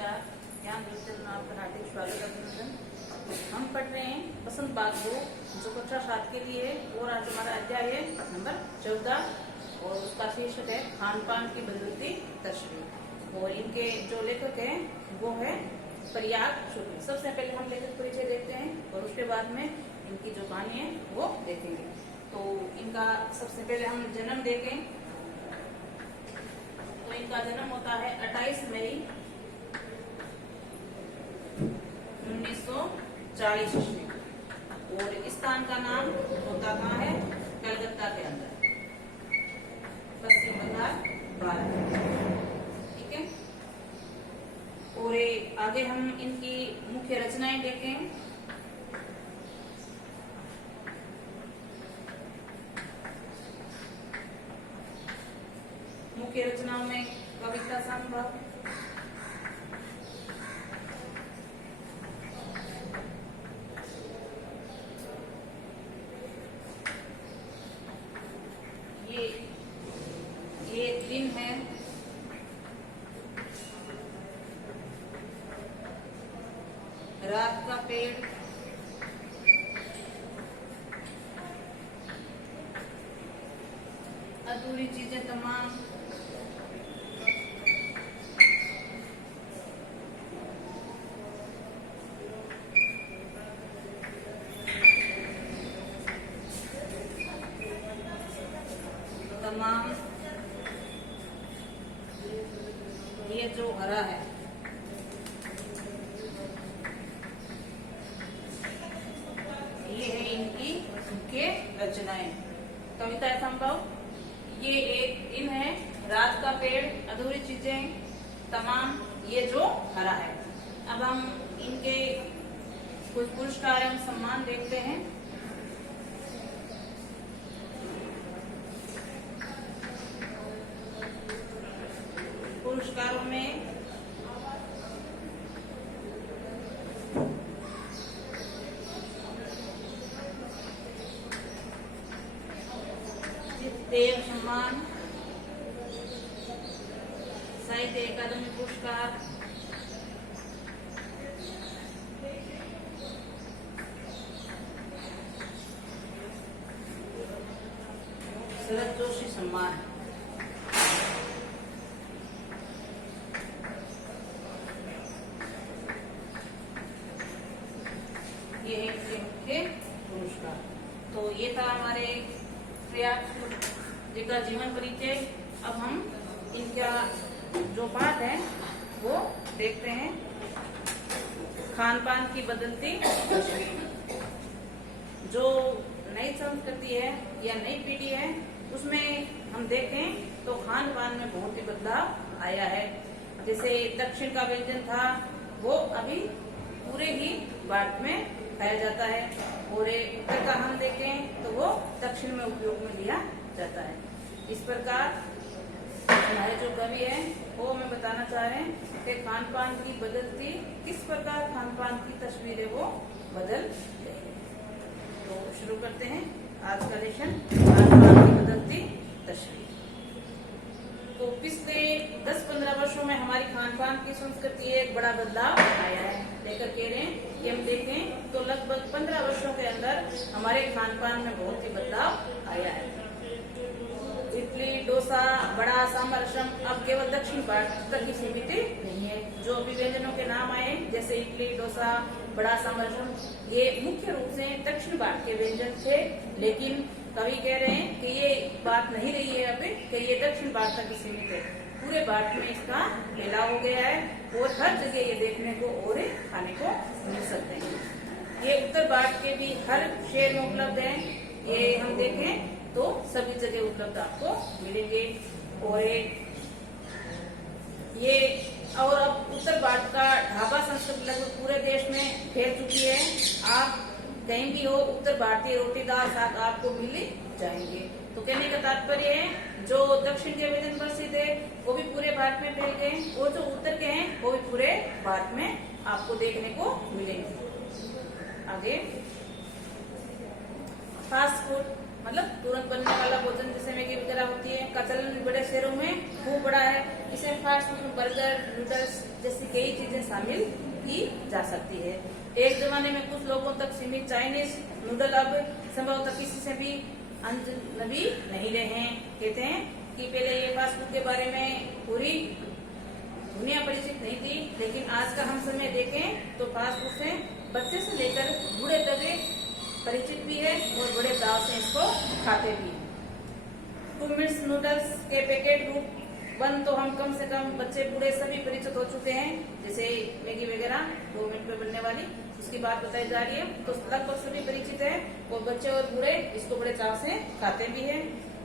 नमस्कार। ज्ञान दृष्टि में आपका हार्दिक स्वागत अभिनंदन। हम पढ़ रहे हैं बसंत बाग दो जो कक्षा 7 के लिए, और आज हमारा अध्याय है नंबर 14 और उसका शीर्षक है खान पान की बदलती तस्वीर। और इनके जो लेखक हैं वो है प्रयाग शुक्ल। सबसे पहले हम लेखक परिचय देखते हैं और उसके बाद में इनकी जो कहानी है वो देखेंगे। तो इनका सबसे पहले हम जन्म देखें तो इनका जन्म होता है 28 मई 1940 ईस्वी और स्थान का नाम होता कहाँ है? कलकत्ता के अंदर, पश्चिम बंगाल, भारत। ठीक है। और आगे हम इनकी मुख्य रचनाएं देखें। मुख्य रचनाओं में कविता संभव, ये दिन है, रात का पेड़, अधूरी चीजें तमाम, तमाम, ये जो हरा है, ये है इनकी मुख्य रचनाएं। कविता संभव, ये एक दिन है, रात का पेड़, अधूरी चीजें तमाम, ये जो हरा है। अब हम इनके कुछ पुरस्कार एवं सम्मान देखते हैं। पुरस्कारों में देव सम्मान, साहित्य अकादमी पुरस्कार, शरद जोशी सम्मान, ये है इनके मुख्य पुरस्कार। तो ये था हमारे प्रयाग जी का जीवन परिचय। अब हम इनका जो बात है वो देखते हैं। खान पान की बदलती तस्वीर। जो नई संस्कृति है या नई पीढ़ी है उसमें हम देखें तो खान पान में बहुत ही बदलाव आया है। जैसे दक्षिण का व्यंजन था वो अभी पूरे ही भारत में खाया जाता है, और उत्तर का हम देखें तो वो दक्षिण में उपयोग में लिया जाता है। इस प्रकार हमारे जो कवि हैं वो हमें बताना चाह रहे हैं कि खान पान की बदलती, किस प्रकार खान पान की तस्वीरें वो बदल गई। तो शुरू करते हैं आज का लेसन, खान पान की बदलती तस्वीर। तो पिछले 10-15 वर्षों में हमारी खान पान की संस्कृति एक बड़ा बदलाव आया है। लेकर कह रहे हैं कि हम देखें तो लगभग 15 वर्षों के अंदर हमारे खान पान में बहुत ही बदलाव आया है। इडली, डोसा, बड़ा, सांभर, रसम अब केवल दक्षिण भारत तक ही सीमित नहीं है। जो अभी व्यंजनों के नाम आए जैसे इडली, डोसा, बड़ा, सांभर, रसम, ये मुख्य रूप से दक्षिण भारत के व्यंजन थे। लेकिन कवि कह रहे हैं कि ये बात नहीं रही है अभी कि ये दक्षिण भारत तक ही सीमित है। पूरे भारत में इसका फैलाव हो गया है और हर जगह ये देखने को और खाने को मिल सकते हैं। ये उत्तर भारत के भी हर शहर में उपलब्ध है। ये हम देखें तो सभी जगह उपलब्ध आपको मिलेंगे। और अब उत्तर भारत का ढाबा संस्कृति लगभग पूरे देश में फैल चुकी है। आप कहीं भी हो उत्तर भारतीय रोटी दाल साग आपको मिल जाएंगे। तो कहने का तात्पर्य है जो दक्षिण के व्यंजन प्रसिद्ध है वो भी पूरे भारत में फैल गए, और जो उत्तर के हैं वो भी पूरे भारत में आपको देखने को मिलेंगे। आगे फास्ट फूड। मतलब तुरंत बनने वाला भोजन जैसे मैगी वगैरह होती है का चलन भी बड़े शहरों में खूब बड़ा है। इसे फास्ट फूड में बर्गर, नूडल्स जैसी कई चीजें शामिल की जा सकती है। एक जमाने में कुछ लोगों तक सीमित चाइनीज नूडल अब संभवतः किसी से भी अनजानी नहीं रहे हैं। कहते हैं कि पहले ये फास्ट फूड के बारे में पूरी दुनिया परिचित नहीं थी, लेकिन आज का हम समय देखें तो फास्ट फूड से बच्चे से लेकर बूढ़े तक परिचित भी है और बड़े चाव से इसको खाते भी हैं। 2 मिनट्स नूडल्स के पैकेट रूप 1 तो हम कम से कम बच्चे बूढ़े सभी परिचित हो चुके हैं। जैसे मैगी वगैरह 2 मिनट में बनने वाली उसकी बात बताई जा रही है, तो लगभग सभी परिचित है और बच्चे और बूढ़े इसको बड़े चाव से खाते भी हैं।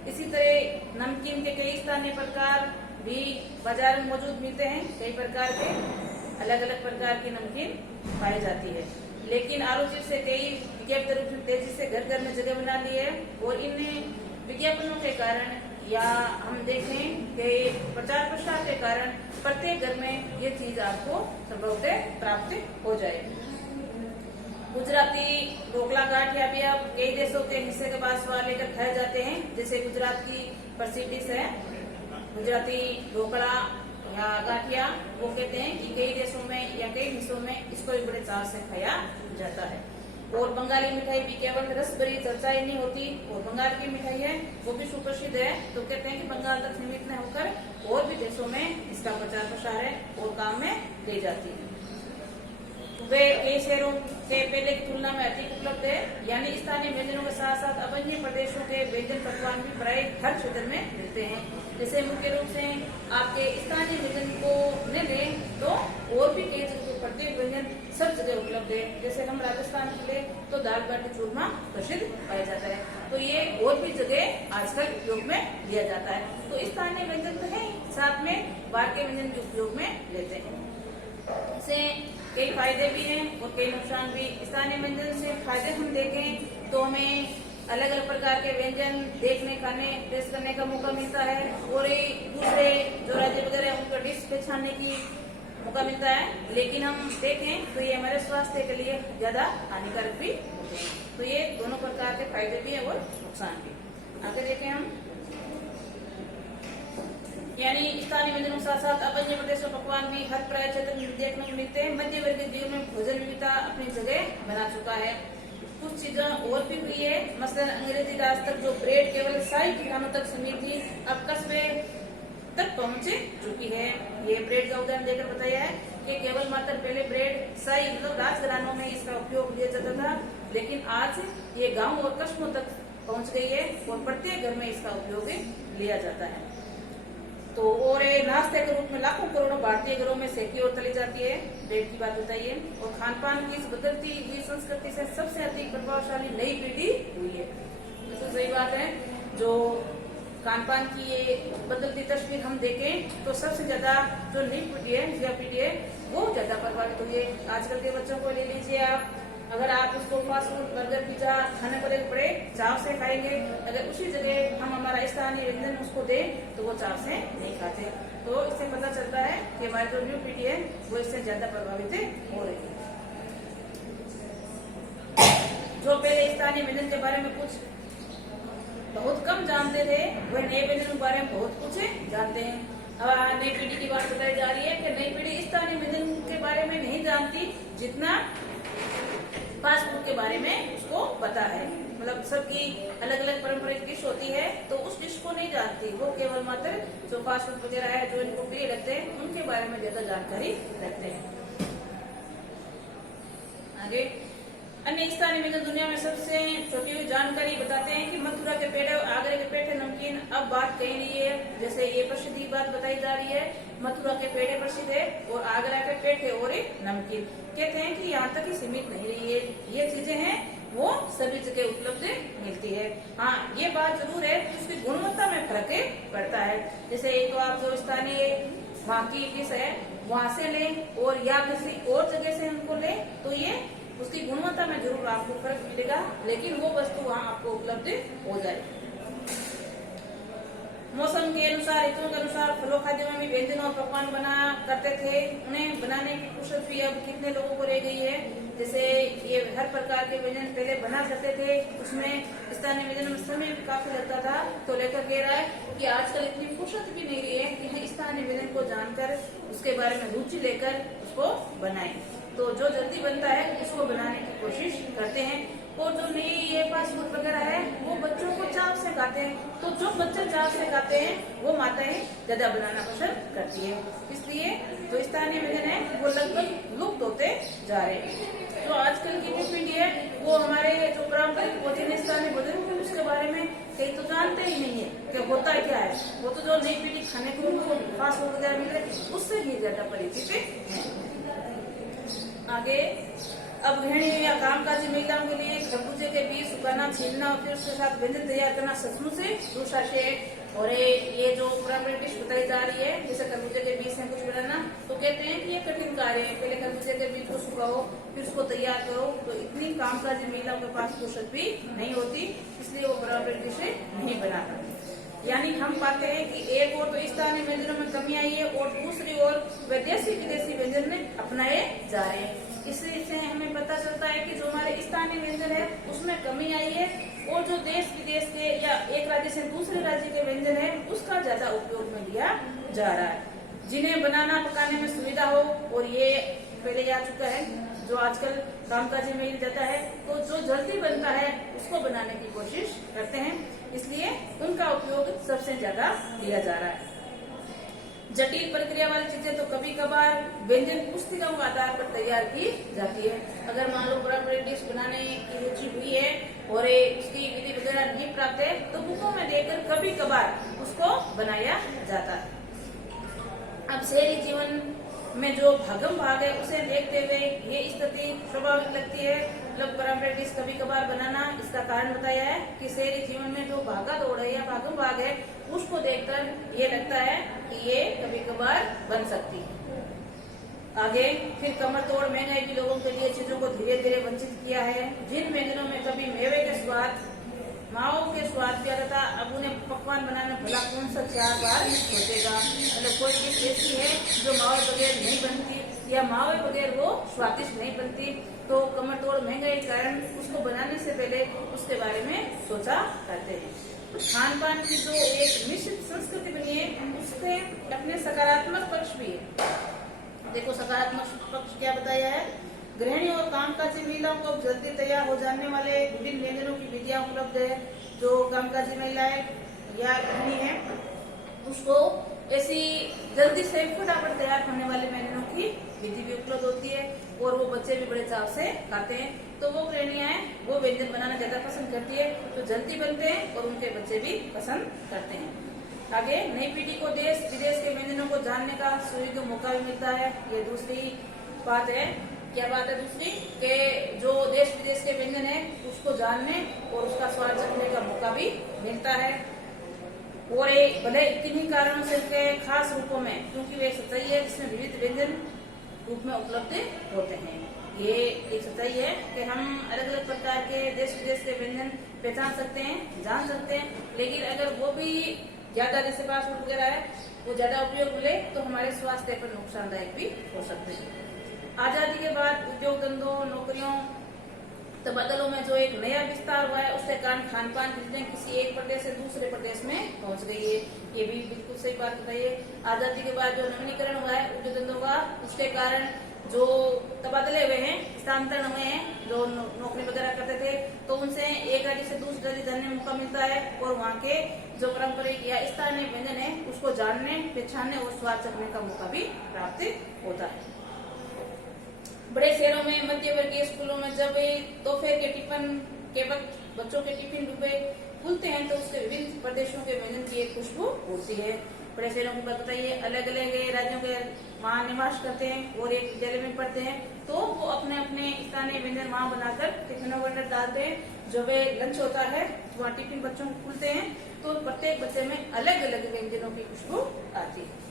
इसी तरह नमकीन के कई स्थानीय प्रकार भी बाजार में मौजूद मिलते हैं। कई प्रकार के अलग अलग प्रकार की नमकीन पाई जाती है, लेकिन आलू चिप्स से कई विज्ञापन रूप में तेजी से घर घर में जगह बना ली है और इन विज्ञापनों के कारण या हम देखें कि प्रचार प्रसार के कारण प्रत्येक घर में ये चीज आपको संभवतः प्राप्त हो जाए। गुजराती ढोकला गाठिया भी अब कई देशों के हिस्से के बाद स्वाद लेकर खाए जाते हैं। जैसे गुजरात की प्रसिद्ध डिश है गुजराती ढोकला या गाठिया, वो कहते हैं कि कई देशों में या कई हिस्सों में इसको भी बड़े चाव से खाया जाता है। और बंगाली मिठाई भी केवल रस भरी चर्चा ही नहीं होती, और बंगाल की मिठाई है वो भी सुप्रसिद्ध है। तो कहते हैं कि बंगाल तक सीमित न होकर और भी देशों में इसका प्रचार प्रसार है और काम में ले जाती है। वे कई शहरों के पहले की तुलना में अधिक उपलब्ध है, यानी स्थानीय व्यंजनों के साथ साथ अब अन्य प्रदेशों के व्यंजन पकवान भी प्राय हर क्षेत्र में मिलते हैं। जैसे मुख्य रूप से आपके स्थानीय व्यंजन को न लें तो और भी कई जगह प्रत्येक व्यंजन सब जगह उपलब्ध है। जैसे हम राजस्थान के लिए तो दाल बाटी चूरमा प्रसिद्ध पाया जाता है, तो ये और भी जगह आजकल उपयोग में लिया जाता है। तो स्थानीय व्यंजन तो है, साथ में बाहर के व्यंजन भी उपयोग में लेते हैं। इससे कई फायदे भी हैं और कई नुकसान भी। स्थानीय व्यंजन से फायदे हम देखें तो हमें अलग अलग प्रकार के व्यंजन देखने, खाने, टेस्ट करने का मौका मिलता है और दूसरे जो राज्य वगैरह है उनका डिश पहचानने की मौका मिलता है। लेकिन हम देखें तो ये हमारे स्वास्थ्य के लिए ज्यादा हानिकारक भी होते हैं। तो ये दोनों प्रकार के फायदे भी है और नुकसान भी। आगे देखें हम, यानी स्थानीय व्यंजनों के साथ साथ अब अन्य प्रदेशों पकवान भी हर प्राय क्षेत्र में देखने को मिलते हैं। मध्य वर्गीय जीवन में भोजन विविधता अपनी जगह बना चुका है। कुछ चीजें और भी हुई है, मसलन अंग्रेजी राज तक जो ब्रेड केवल शाही ठिकानों तक सीमित थी, अब कस्बे तक पहुंच चुकी है। ये ब्रेड का उदाहरण देकर बताया है कि केवल मात्र पहले ब्रेड शाही मतलब राजघरानों में इसका उपयोग किया जाता था, लेकिन आज ये गाँव और कस्बों तक पहुंच गई है और प्रत्येक घर में इसका उपयोग लिया जाता है। तो और नाश्ते के रूप में लाखों करोड़ों भारतीय घरों में सेकी और तली जाती है। ब्रेड की बात बताइए। और खान पान की इस बदलती हुई संस्कृति से सबसे अधिक प्रभावशाली नई पीढ़ी हुई है। तो सही बात है, जो खान पान की ये बदलती तस्वीर हम देखें तो सबसे ज्यादा जो नई पीढ़ी है या पीढ़ी है वो ज्यादा प्रभावित हुई है। आजकल के बच्चों को ले लीजिए आप, अगर आप उसको फास्ट फूड, बर्गर, पिज्जा खाने को लेकर बड़े चाव से खाएंगे, अगर उसी जगह हम हमारा स्थानीय व्यंजन उसको दें तो वो चाव से नहीं खाते। तो इससे पता चलता है कि हमारी जो न्यू पीढ़ी है वो इससे ज्यादा प्रभावित हो रही है। जो पहले स्थानीय व्यंजन के बारे में कुछ बहुत कम जानते थे, वह नए व्यंजन के बारे में बहुत कुछ जानते हैं। अब नई पीढ़ी की बात बताई जा रही है कि नई पीढ़ी स्थानीय व्यंजन के बारे में नहीं जानती जितना फास्ट फूड के बारे में उसको पता है। मतलब सबकी अलग अलग पारंपरिक डिश होती है, तो उस डिश को नहीं जानती, वो केवल मात्र जो फास्ट फूड वगैरह है जो इनको प्रिय लगते हैं उनके बारे में ज्यादा जानकारी रखते हैं। आगे, अन्य स्थानीय व्यंजन दुनिया में सबसे छोटी हुई जानकारी बताते हैं कि मथुरा के पेड़े और आगरा के पेठे नमकीन अब बात कही नहीं है। जैसे ये प्रसिद्ध की बात बताई जा रही है, मथुरा के पेड़े प्रसिद्ध है और आगरा के पेठे और नमकीन कहते हैं कि यहाँ तक ही सीमित नहीं रही है। ये चीजें हैं वो सभी जगह उपलब्ध मिलती है। हाँ, ये बात जरूर है कि उसकी गुणवत्ता में फर्क पड़ता है। जैसे तो आप जो स्थानीय वहाँ की डिश है वहां से लें और या किसी और जगह से उनको लें तो ये उसकी गुणवत्ता में जरूर आपको फर्क मिलेगा, लेकिन वो वस्तु वहाँ आपको उपलब्ध हो जाए। मौसम के अनुसार, ऋतुओं के अनुसार फलों खाद्यों में भी व्यंजन और पकवान बना करते थे। उन्हें बनाने की कुशल भी अब कितने लोगों को रह गई है। जैसे ये हर प्रकार के व्यंजन पहले बना करते थे, उसमें स्थानीय व्यंजन में समय भी काफी लगता था, तो लेखक कह रहा है कि आजकल इतनी फुर्सत भी नहीं रही है कि हम स्थानीय व्यंजन को जानकर उसके बारे में रुचि लेकर उसको बनाएं। तो जो जल्दी बनता है उसको बनाने की कोशिश करते हैं, और जो नई ये फास्ट फूड वगैरह है वो बच्चों को चाव से खाते हैं। तो जो बच्चे चाव से खाते हैं वो माताएं ज्यादा बनाना पसंद करती है, इसलिए जो स्थानीय व्यंजन है वो लगभग लुप्त होते जा रहे हैं। जो आजकल की जो पीढ़ी है वो हमारे जो पारंपरिक भोजन है, स्थानीय भोजन, उसके बारे में कई तो जानते ही नहीं है कि होता क्या है। वो तो जो नई पीढ़ी खाने को उनको फास्ट फूड वगैरह मिल रहे उससे ही ज्यादा परिचित है। आगे, अब गृहिणी या कामकाजी महिलाओं के लिए खरबूजे के बीज सुखाना, छीलना और फिर उसके साथ व्यंजन तैयार करना सचमुच से दूसरा शेड। और ये जो पारंपरिक डिश बताई जा रही है, जैसे खरबूजे के बीज से कुछ बनाना, तो कहते हैं कि ये कठिन कार्य है। पहले खरबूजे के बीज को सुखाओ, फिर उसको तैयार करो, तो इतनी कामकाजी महिलाओं के पास फुर्सत भी नहीं होती, इसलिए वो पारंपरिक डिशें नहीं बनाता। यानी हम पाते हैं कि एक और तो स्थानीय व्यंजनों में कमी आई है और दूसरी ओर विदेशी व्यंजन अपनाए जा रहे हैं। इससे हमें पता चलता है कि जो हमारे स्थानीय व्यंजन है उसमें कमी आई है, और जो देश विदेश के या एक राज्य से दूसरे राज्य के व्यंजन है उसका ज्यादा उपयोग में लिया जा रहा है, जिन्हें बनाना पकाने में सुविधा हो। और ये पहले आ चुका है, जो आजकल कामकाजी मिल जाता है तो जो जल्दी बनता है उसको बनाने की कोशिश करते हैं, इसलिए उनका उपयोग सबसे ज्यादा किया जा रहा है। जटिल प्रक्रिया वाली चीजें तो कभी कभार व्यंजन पुस्तिकाओं के आधार पर तैयार की जाती है। अगर मान लो पारंपरिक डिश बनाने की रुचि हुई है और उसकी विधि वगैरह नहीं प्राप्त है तो बुकों में देखकर कभी कभार उसको बनाया जाता है। अब शहरी जीवन में जो भागम भाग है उसे देखते हुए ये स्थिति स्वाभाविक लगती है। मतलब पारंपरिक डिश कभी कभार बनाना, इसका कारण बताया है कि शहरी जीवन में जो भागा दौड़ है या भागम भाग है उसको देखकर ये लगता है कि ये कभी कभार बन सकती है। आगे, फिर कमर तोड़ महंगाई भी लोगों के लिए चीजों को धीरे धीरे वंचित किया है। जिन व्यंजनों में कभी मेवे के स्वाद, माओ के स्वाद भी आता था, अब उन्हें पकवान बनाने में भला कौन सा 4 बार सोचेगा। मतलब कोई डिश ऐसी है जो मावे बगैर नहीं बनती या मावे बगैर वो स्वादिष्ट नहीं बनती, तो कमर तोड़ महंगाई के कारण उसको बनाने से पहले उसके बारे में सोचा करते हैं। खान पान की जो एक मिश्रित संस्कृति बनी है उसके अपने सकारात्मक पक्ष भी है। देखो सकारात्मक पक्ष क्या बताया है, गृहिणी और कामकाजी महिलाओं को जल्दी तैयार हो जाने वाले विभिन्न व्यंजनों की विधियां उपलब्ध है। जो कामकाजी महिलाएं या गृहिणी है उसको ऐसी जल्दी से फटाफट तैयार होने वाले व्यंजनों की विधि भी उपलब्ध होती है, और वो बच्चे भी बड़े चाव से खाते हैं। तो वो गृहिणियां हैं वो व्यंजन बनाना ज्यादा पसंद करती है, तो जल्दी बनते हैं और उनके बच्चे भी पसंद करते हैं। आगे, नई पीढ़ी को देश विदेश के व्यंजनों को जानने का सुयोग्य मौका भी मिलता है। ये दूसरी बात है। क्या बात है दूसरी, कि जो देश विदेश के व्यंजन है उसको जानने और उसका स्वाद चखने का मौका भी मिलता है। और एक भले किन्हीं कारणों से के खास रूपों में, क्योंकि वे सच्चाई है जिसमें विविध व्यंजन रूप में उपलब्ध होते हैं। ये एक सच्चाई है कि हम अलग अलग प्रकार के देश विदेश के व्यंजन पहचान सकते हैं, जान सकते हैं, लेकिन अगर वो भी ज्यादा जैसे फास्ट फूड वगैरह है वो ज्यादा उपयोग मिले तो हमारे स्वास्थ्य पर नुकसानदायक भी हो सकते हैं। आजादी के बाद उद्योग धंधों, नौकरियों, तबादलों में जो एक नया विस्तार हुआ है उसके कारण खान पान की चीजें किसी एक प्रदेश से दूसरे प्रदेश में पहुंच गई है। ये भी बिल्कुल सही बात बताइए। आजादी के बाद जो नवीनीकरण हुआ है उद्योग धंधों का, उसके कारण जो तबादले हुए हैं, स्थानांतरण हुए हैं, जो नौकरी वगैरह करते थे तो उनसे एक राज्य से दूसरे राज्य जाने में मौका मिलता है, और वहाँ के जो पारंपरिक या स्थानीय व्यंजन है उसको जानने, पहचानने और स्वाद चखने का मौका भी प्राप्त होता है। बड़े शहरों में मध्य वर्गीय स्कूलों में जब दोपहर के टिफिन के वक्त बच्चों के टिफिन डब्बे खुलते हैं तो उसके विभिन्न प्रदेशों के व्यंजन की एक खुशबू उड़ती है। बड़े शहरों की बात बताइए, अलग अलग राज्यों के वहाँ निवास करते हैं और एक विद्यालय में पढ़ते हैं, तो वो अपने अपने स्थानीय व्यंजन वहाँ बनाकर टिफिनों के अंदर डालते हैं। जब वे लंच होता है तो वहाँ टिफिन बच्चों को खुलते हैं तो प्रत्येक बच्चे में अलग अलग व्यंजनों की खुशबू आती है।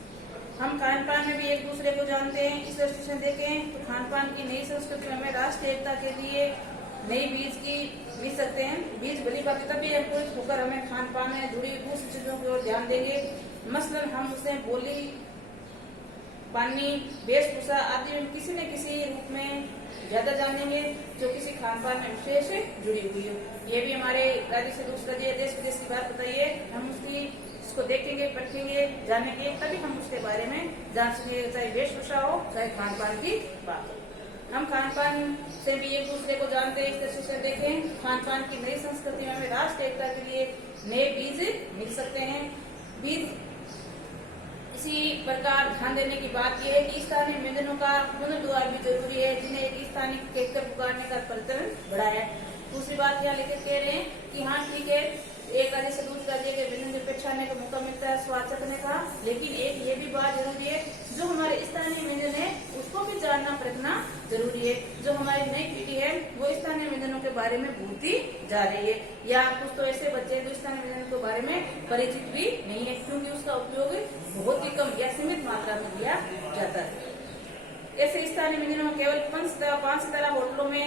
हम खान पान में भी एक दूसरे को जानते हैं। इस दृष्टि से देखें तो खान पान की नई संस्कृति में हमें राष्ट्रीय एकता के लिए नई बीज की बीज सकते हैं। बीज भली बात तभी अंकुरित होकर हमें खान पान में जुड़ी दूसरी चीजों की ओर ध्यान देंगे। मसलन हम उसे पानी, वेशभूषा आदि में किसी न किसी रूप में ज्यादा जानेंगे जो किसी खान पान में विषय से जुड़ी हुई हो। ये भी हमारे राज्य से दूसरा देश विदेश की बात बताइए, हम उसको देखेंगे, परखेंगे, जानेंगे, तभी हम उसके बारे में जान सकेंगे, चाहे वेशभूषा हो चाहे खान पान की बात हो। हम खान पान से भी एक दूसरे को जानते हैं, इस तरह से देखें खान पान की नई संस्कृति में हमें राष्ट्र एकता के लिए नए बीज मिल सकते हैं। बीज इसी प्रकार ध्यान देने की बात यह है कि स्थानीय व्यंजनों का पुनर्द्वार भी जरूरी है, जिन्हें एक स्थानीय कहकर पुकारने का प्रचलन बढ़ा है। दूसरी बात यहाँ लेकर कह रहे हैं कि हाँ ठीक है, एक राज्य से दूसरे राज्य के व्यंजन को पहचानने का मौका मिलता है, स्वाद चखने का, लेकिन एक ये भी बात जरूरी है जो हमारे स्थानीय व्यंजन है उसको भी जानना परखना जरूरी है। जो हमारी नई पीढ़ी है वो स्थानीय व्यंजनों के बारे में भूलती जा रही है, या कुछ तो ऐसे बच्चे जो स्थानीय व्यंजनों के बारे में परिचित भी नहीं है, क्योंकि उसका उपयोग बहुत ही कम या सीमित मात्रा में किया जाता है। ऐसे स्थानीय व्यंजनों में केवल 5 सितारा होटलों में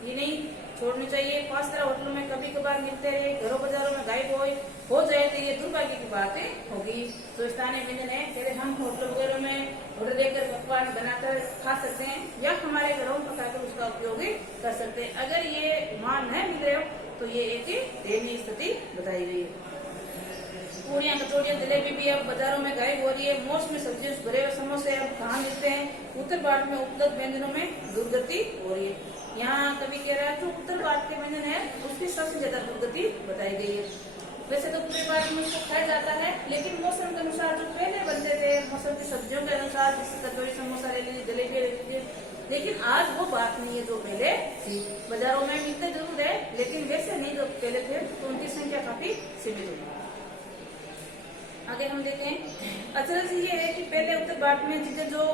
ही नहीं छोड़नी चाहिए, 5 सितारा होटलों में कभी कभार मिलते रहे, घरों बाजारों में गायब हो जाए तो ये दुर्भाग्य की बातें होगी। तो स्थानीय व्यंजन है, पहले हम होटल वगैरह में ऑर्डर देकर पकवान बनाकर खा सकते हैं, या हमारे घरों में पकाकर उसका उपयोग कर सकते हैं। अगर ये मान नहीं मिल रहे हो तो ये एक दयनीय स्थिति बताई गई है। पूड़ियाँ, कचौड़ियाँ, जलेबी भी अब बाजारों में गायब हो रही है। मौसमी सब्जियों से भरे हुए समोसे अब कहाँ मिलते हैं? उत्तर भारत में उपलब्ध व्यंजनों में दुर्गति हो रही है। यहाँ कभी कह रहा है जो उत्तर भारत के व्यंजन है उसकी सबसे ज्यादा दुर्गति बताई गई है। वैसे तो पूरे भारत में उसको खाया जाता है, लेकिन मौसम के अनुसार जो पहले बनते थे, मौसम की सब्जियों के अनुसार, जैसे कचौड़ी, समोसा ले लीजिए, जलेबी ले लीजिए, लेकिन आज वो बात नहीं है जो पहले थी। बाजारों में मिलते जरूर है, लेकिन वैसे नहीं जो पहले थे, तो उनकी संख्या काफी सीमित हुई। आगे हम देखें, अचरज ये है कि पहले उत्तर भारत में चीजें जो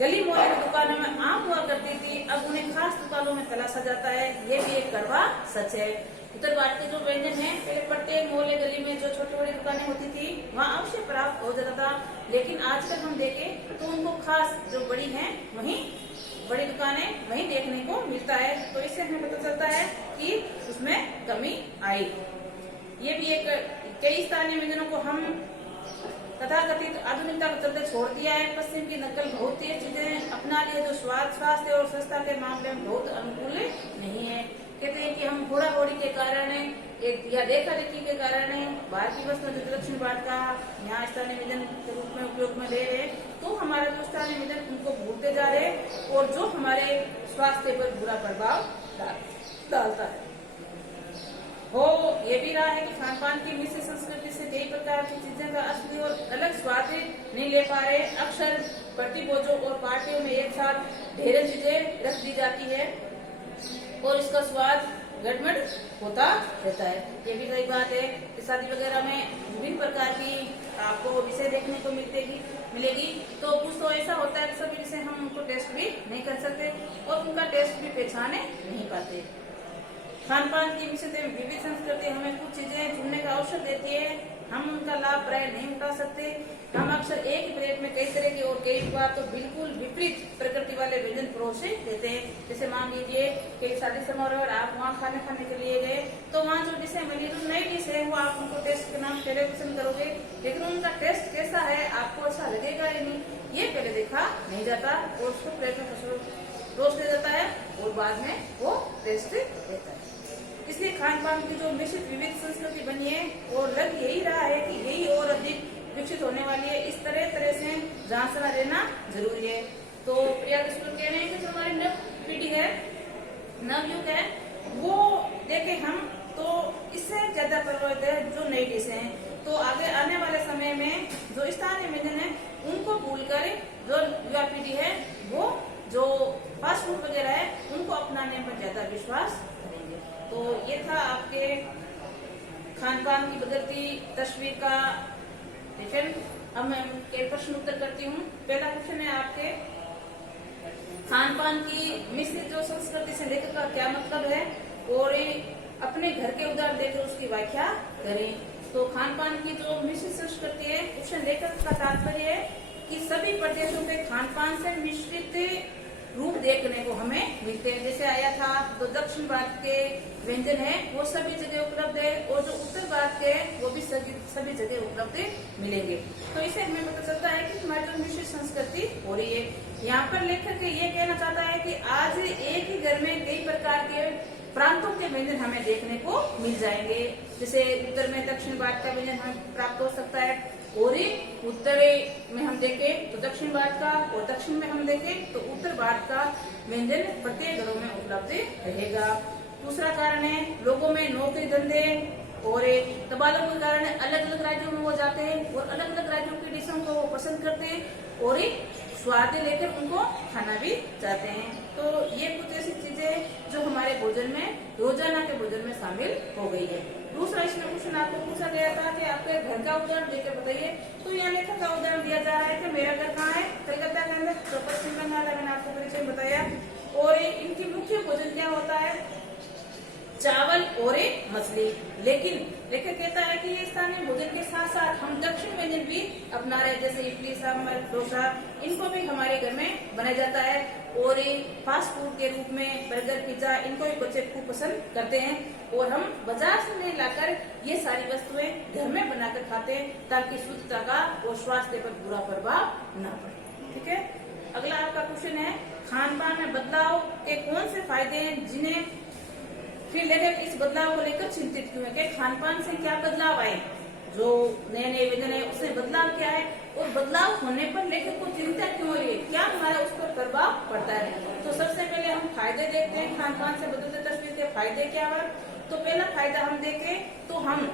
गली मोहल्ले की दुकानों में आम हुआ करती थी, अब उन्हें खास दुकानों में तलाशा जाता है। ये भी एक कड़वा सच है। उत्तर भारत के जो व्यंजन है पहले प्रत्येक मोहल्ले गली में जो छोटी बड़ी दुकानें होती थी वहाँ अवश्य प्राप्त हो जाता था, लेकिन आजकल हम देखें तो उनको खास जो बड़ी हैं वहीं बड़ी दुकानें वहीं देखने को मिलता है। तो इससे हमें पता चलता है कि उसमें कमी आई। ये भी एक कई स्थानीय व्यंजनों को हम तथाकथित आधुनिकता को चलते छोड़ दिया है। पश्चिम की नकल बहुत ही चीजें अपना लिए जो स्वाद, स्वास्थ्य और सस्ता के मामले में बहुत अनुकूल नहीं है। कहते हैं कि हम घोड़ा घोड़ी के कारण या देखा देखी के कारण भारतीय वस्तु जो दक्षिण भारत का यहाँ स्थानीय व्यंजन के रूप में उपयोग में ले रहे, तो हमारा जो स्थानीय व्यंजन उनको भूलते जा रहे और जो हमारे स्वास्थ्य पर बुरा प्रभाव डालता है। हो ये भी रहा है कि खान पान की मिश्र संस्कृति से कई प्रकार की चीजें का असली और अलग स्वाद नहीं ले पा रहे। अक्सर प्रतिभोजों और पार्टियों में एक साथ ढेर चीजें रख दी जाती है और इसका स्वाद गड़बड़ होता रहता है। ये भी सही बात है। शादी वगैरह में विभिन्न प्रकार की आपको विषय देखने को मिलेगी, तो कुछ तो ऐसा होता है सभी विषय हम उनको टेस्ट भी नहीं कर सकते और उनका टेस्ट भी पहचाने नहीं पाते। खान पान की विविध संस्कृति हमें कुछ चीजें चुनने का अवसर देती है, हम उनका लाभ प्राय नहीं उठा सकते। हम अक्सर एक ही प्लेट में कई तरह के और कई बार तो बिल्कुल विपरीत प्रकृति वाले व्यंजन परोस देते हैं। जैसे मान लीजिए कई शादी समारोह और आप वहाँ खाने के लिए गए, तो वहाँ जो डिशें बनी जो नई डिश है वो आप उनको टेस्ट के नाम पहले पसंद करोगे, लेकिन उनका टेस्ट कैसा है आपको ऐसा लगेगा या नहीं, ये पहले देखा नहीं जाता और उसको प्लेट में रोस्ट दिया जाता है और बाद में वो टेस्ट देता है। इसलिए खान पान की जो मिश्रित विविध संस्कृति बनी है और लग यही रहा है कि यही और अधिक विकसित होने वाली है। इस तरह से जांचना रहना जरूरी है। तो प्रिया किशोर कह रहे हैं कि जो हमारी नव पीढ़ी है, नवयुग है, वो देखे हम तो इससे ज्यादा प्रभावित है जो नई डिशें हैं। तो आगे आने वाले समय में जो स्थानीय व्यंजन है उनको भूलकर जो युवा पीढ़ी है वो जो फास्ट फूड वगैरह है उनको अपनाने पर ज्यादा विश्वास करेंगे। तो ये था आपके खान पान की बदलती तस्वीर का लेकिन अब मैं के प्रश्न उत्तर करती हूँ। पहला क्वेश्चन है आपके, खान पान की मिश्रित जो संस्कृति से लेकर का क्या मतलब है और अपने घर के उदाहरण देकर उसकी व्याख्या करें। तो खान पान की जो मिश्रित संस्कृति है उससे लेकर का तात्पर्य है कि सभी प्रदेशों के खान पान से मिश्रित रूप देखने को हमें मिलते हैं। जैसे आया था तो दक्षिण भारत के व्यंजन है वो सभी जगह उपलब्ध है और जो उत्तर भारत के वो भी सभी जगह उपलब्ध मिलेंगे। तो इसे हमें पता चलता है कि हमारी जो मिश्रित संस्कृति हो रही है। यहाँ पर लेखक ये कहना चाहता है कि आज एक ही घर में कई प्रकार के प्रांतों के व्यंजन हमें देखने को मिल जाएंगे। जैसे उत्तर में दक्षिण भारत का व्यंजन हमें प्राप्त हो सकता है, और उत्तर में हम देखें तो दक्षिण भारत का, और दक्षिण में हम देखें तो उत्तर भारत का व्यंजन प्रत्येक घरों में उपलब्ध रहेगा। दूसरा कारण है लोगों में नौकरी धंधे और तबादलों के कारण अलग अलग राज्यों में वो जाते हैं और अलग अलग राज्यों की डिशों को वो पसंद करते हैं और स्वाद लेकर उनको खाना भी चाहते हैं। तो ये कुछ ऐसी चीजें जो हमारे भोजन में, रोजाना के भोजन में शामिल हो गई है। दूसरा इसमें क्वेश्चन आपको पूछा गया था कि आपके घर का उदाहरण देकर बताइए। तो यहाँ लेखक का उदाहरण दिया जा रहा है कि मेरा घर कहाँ है, कलकत्ता के अंदर, तो पश्चिम बंगाल है, मैंने आपको परिचय बताया। और इनकी मुख्य भोजन क्या होता है, चावल और मछली। लेकिन लेखक कहता है कि ये स्थानीय भोजन के साथ साथ हम दक्षिण व्यंजन भी अपना रहे, जैसे इडली सांभर डोसा, इनको भी हमारे घर में बनाया जाता है। और फास्ट फूड के रूप में बर्गर पिज्जा, इनको भी बच्चे खूब पसंद करते हैं और हम बाजार से नहीं लाकर ये सारी वस्तुएं घर में बनाकर खाते हैं ताकि शुद्धता का और स्वास्थ्य पर बुरा प्रभाव न पड़े। ठीक है, अगला आपका क्वेश्चन है खान पान में बदलाव के कौन से फायदे हैं जिन्हें, फिर लेखक इस बदलाव को लेकर चिंतित क्यों है कि खान पान से क्या बदलाव आए, जो नए नए व्यंजन है उससे बदलाव क्या है और बदलाव होने पर लेखक को चिंता क्यों हो रही है, क्या हमारा उस पर प्रभाव पड़ता है। तो सबसे पहले हम फायदे देखते हैं, खान पान से बदलते तस्वीर के फायदे क्या है। तो पहला फायदा हम देखें तो हम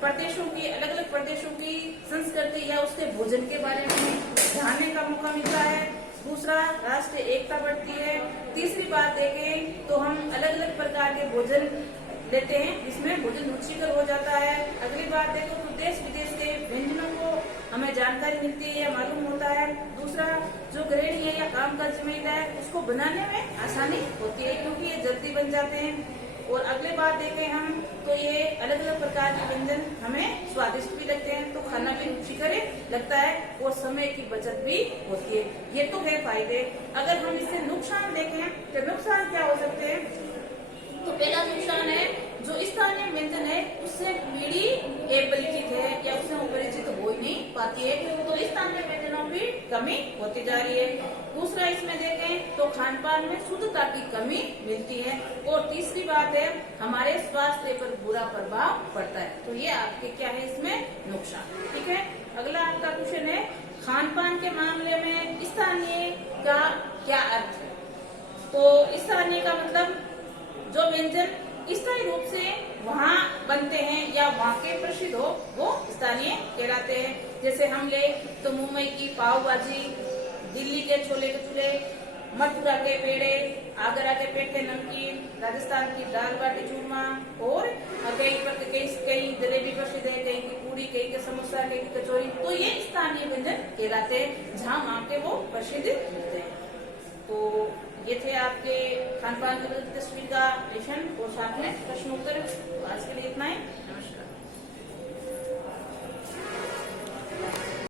प्रदेशों की, अलग अलग प्रदेशों की संस्कृति या उसके भोजन के बारे में जानने का मौका मिलता है। दूसरा, राष्ट्रीय एकता बढ़ती है। तीसरी बात देखें तो हम अलग अलग प्रकार के भोजन लेते हैं जिसमें भोजन रुचिकर हो जाता है। अगली बात देखो तो देश विदेश के व्यंजनों को हमें जानकारी मिलती है या मालूम होता है। दूसरा, जो गृहिणी है या कामकाज महिला है उसको बनाने में आसानी होती है क्योंकि ये जल्दी बन जाते हैं। और अगले बात देखें हम तो ये अलग अलग प्रकार के व्यंजन हमें स्वादिष्ट भी लगते हैं, तो खाना भी रुचिकर लगता है और समय की बचत भी होती है। ये तो है फायदे। अगर हम इससे नुकसान देखें तो नुकसान क्या हो सकते हैं, तो पहला नुकसान है जो स्थानीय व्यंजन है उससे पीढ़ी अपरिचित है या उससे अपरिचित हो ही नहीं पाती है, तो स्थानीय व्यंजनों की कमी होती जा रही है। दूसरा, इसमें देखें तो खान पान में शुद्धता की कमी मिलती है। और तीसरी बात है हमारे स्वास्थ्य पर बुरा प्रभाव पड़ता है। तो ये आपके क्या है इसमें नुकसान। ठीक है, अगला आपका क्वेश्चन है खान पान के मामले में स्थानीय का क्या अर्थ है। तो स्थानीय का मतलब जो व्यंजन स्थायी रूप से वहाँ बनते हैं या वहाँ के प्रसिद्ध हो वो स्थानीय कहलाते हैं। जैसे हम ले तो मुंबई की पाव भाजी, दिल्ली के छोले भटूरे, मथुरा के पेड़े, आगरा के पेठे नमकीन, राजस्थान की दाल बाटी चूरमा, और कई जलेबी प्रसिद्ध है, कहीं की पूरी, कहीं के समोसा, कहीं की कचौरी। तो ये स्थानीय व्यंजन कहलाते हैं जहाँ वहाँ के वो प्रसिद्ध होते हैं। तो ये थे आपके खान पान की तस्वीर का लेशन और साथ में प्रश्नोत्तर।